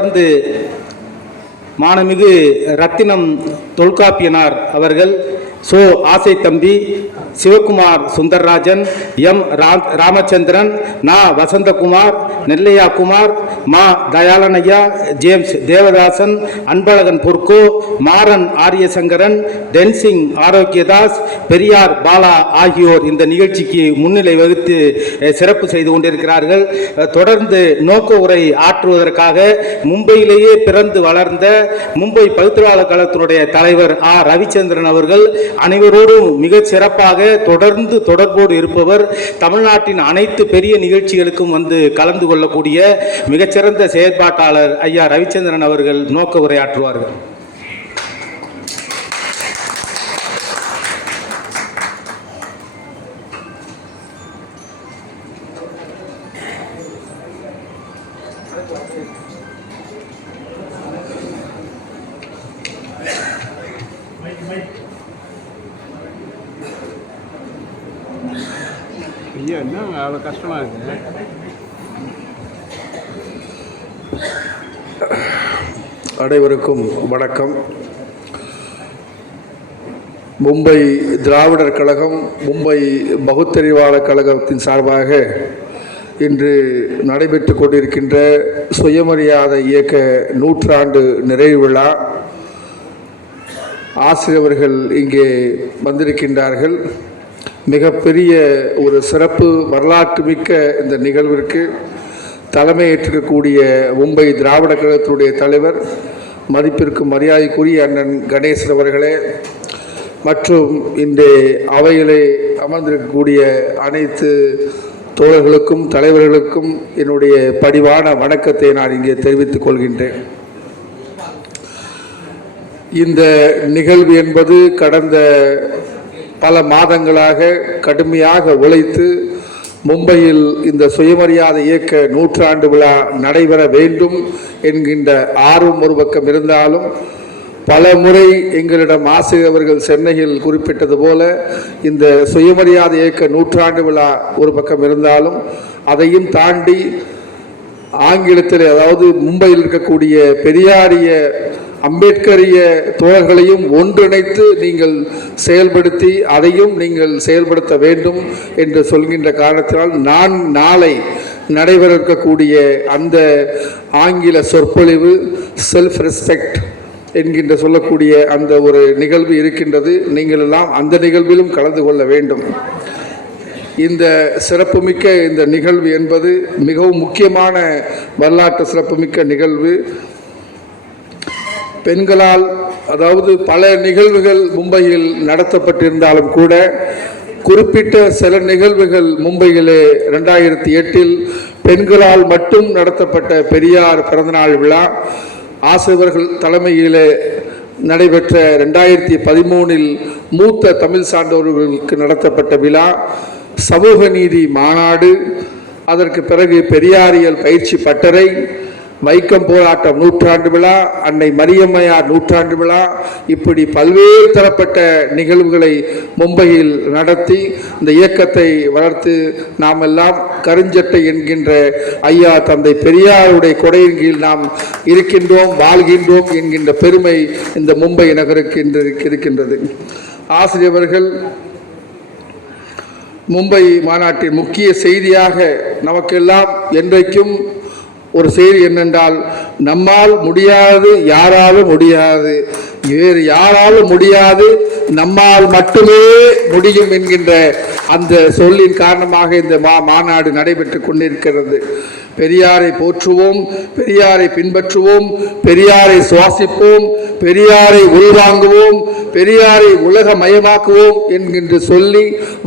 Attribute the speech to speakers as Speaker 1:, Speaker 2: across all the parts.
Speaker 1: தொடர்ந்து மானமிகு ரத்தினம் தொல்காப்பியனார் அவர்கள் சோ ஆசை தம்பி சிவகுமார் சுந்தர்ராஜன் எம். ராமச்சந்திரன் நா. வசந்தகுமார் நெல்லையா குமார் மா. தயாளனையா ஜேம்ஸ் தேவதாசன் அன்பழகன் பொற்கோ மாறன் ஆரியசங்கரன் டென்சிங் ஆரோக்கியதாஸ் பெரியார் பாலா ஆகியோர் இந்த நிகழ்ச்சிக்கு முன்னிலை வகுத்து சிறப்பு செய்து கொண்டிருக்கிறார்கள். தொடர்ந்து நோக்க உரை ஆற்றுவதற்காக மும்பையிலேயே பிறந்து வளர்ந்த மும்பை பகுத்தறிவாளர் கழகத்தினுடைய தலைவர் ஆ ரவிச்சந்திரன் அவர்கள் அனைவரோடும் மிகச் சிறப்பாக தொடர்ந்து தொடர்போடு இருப்பவர் தமிழ்நாட்டின் அனைத்து பெரிய நிகழ்ச்சிகளுக்கும் வந்து கலந்து கொள்ளக்கூடிய மிகச்சிறந்த செயற்பாட்டாளர் ஐயா ரவிச்சந்திரன் அவர்கள் நோக்க உரையாற்றுவார்கள்.
Speaker 2: ஐயா என்ன அவ்வளோ கஷ்டமாக இருக்குது
Speaker 3: அனைவருக்கும் வணக்கம். மும்பை திராவிடர் கழகம் மும்பை பகுத்தறிவாளர் கழகத்தின் சார்பாக இன்று நடைபெற்று கொண்டிருக்கின்ற சுயமரியாதை இயக்க நூற்றாண்டு நிறைவு விழா. ஆசிரியர்கள் இங்கே வந்திருக்கின்றார்கள். மிகப்பெரிய ஒரு சிறப்பு வரலாற்று மிக்க இந்த நிகழ்விற்கு தலைமையேற்றிருக்கக்கூடிய மும்பை திராவிட கழகத்தினுடைய தலைவர் மதிப்பிற்கும் மரியாதைக்குரிய அண்ணன் கணேசன் அவர்களே மற்றும் இந்த அவையிலே அமர்ந்திருக்கக்கூடிய அனைத்து தோழர்களுக்கும் தலைவர்களுக்கும் என்னுடைய பணிவான வணக்கத்தை நான் இங்கே தெரிவித்துக் கொள்கின்றேன். இந்த நிகழ்வு என்பது கடந்த பல மாதங்களாக கடுமையாக உழைத்து மும்பையில் இந்த சுயமரியாதை இயக்க நூற்றாண்டு விழா நடைபெற வேண்டும் என்கின்ற ஆர்வம் ஒரு பக்கம் இருந்தாலும் பல முறை எங்களிடம் ஆசிரியர்கள் சென்னையில் குறிப்பிட்டது போல இந்த சுயமரியாதை இயக்க நூற்றாண்டு விழா ஒரு பக்கம் இருந்தாலும் அதையும் தாண்டி ஆங்கிலத்தில் அதாவது மும்பையில் இருக்கக்கூடிய பெரியாரிய அம்பேத்கரிய தோழர்களையும் ஒன்றிணைத்து நீங்கள் செயல்படுத்தி அதையும் நீங்கள் செயல்படுத்த வேண்டும் என்று சொல்கின்ற காரணத்தினால் நான் நாளை நடைபெற இருக்கக்கூடிய அந்த ஆங்கில சொற்பொழிவு செல்ஃப் ரெஸ்பெக்ட் என்கின்ற சொல்லக்கூடிய அந்த ஒரு நிகழ்வு இருக்கின்றது. நீங்கள் எல்லாம் அந்த நிகழ்விலும் கலந்து கொள்ள வேண்டும். இந்த சிறப்புமிக்க இந்த நிகழ்வு என்பது மிகவும் முக்கியமான வரலாற்று சிறப்புமிக்க நிகழ்வு. பெண்களால் அதாவது பல நிகழ்வுகள் மும்பையில் நடத்தப்பட்டிருந்தாலும் கூட குறிப்பிட்ட சில நிகழ்வுகள் மும்பையிலே ரெண்டாயிரத்தி எட்டில் பெண்களால் மட்டும் நடத்தப்பட்ட பெரியார் பிறந்தநாள் விழா ஆசிரியர்கள் தலைமையிலே நடைபெற்ற ரெண்டாயிரத்தி பதிமூனில் மூத்த தமிழ் சான்றோர்களுக்கு நடத்தப்பட்ட விழா சமூக நீதி மாநாடு அதற்கு பிறகு பெரியாரியல் பயிற்சி பட்டறை வைக்கம் போராட்டம் நூற்றாண்டு விழா அன்னை மரியம்மையார் நூற்றாண்டு விழா இப்படி பல்வேறு தரப்பட்ட நிகழ்வுகளை மும்பையில் நடத்தி இந்த இயக்கத்தை வளர்த்து நாம் எல்லாம் கருஞ்சட்டை என்கின்ற ஐயா தந்தை பெரியாருடைய கொடையின் கீழ் நாம் இருக்கின்றோம் வாழ்கின்றோம் என்கின்ற பெருமை இந்த மும்பை நகருக்கு இன்று இருக்கின்றது. ஆசிரியர்கள் மும்பை மாநாட்டின் முக்கிய செய்தியாக நமக்கெல்லாம் என்றைக்கும் ஒரு செய்தி என்னென்றால் நம்மால் முடியாது யாராலும் முடியாது. வேறு யாராலும் முடியாது நம்மால் மட்டுமே முடியும் என்கின்ற அந்த சொல்லின் காரணமாக இந்த மா மாநாடு நடைபெற்று கொண்டிருக்கிறது. பெரியாரை போற்றுவோம் பெரியாரை பின்பற்றுவோம் பெரியாரை சுவாசிப்போம் பெரியாரை உள்வாங்குவோம் பெரியாரை உலகமயமாக்குவோம் என்கின்ற சொல்லி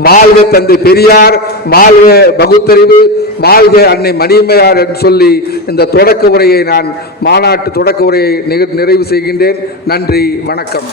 Speaker 3: வாழ்க தந்தை பெரியார் வாழ்க பகுத்தறிவு வாழ்க அன்னை மணிமையார் என்று சொல்லி இந்த தொடக்க உரையை நான் மாநாட்டு தொடக்க உரையை நிறைவு செய்கின்றேன். நன்றி வணக்கம்.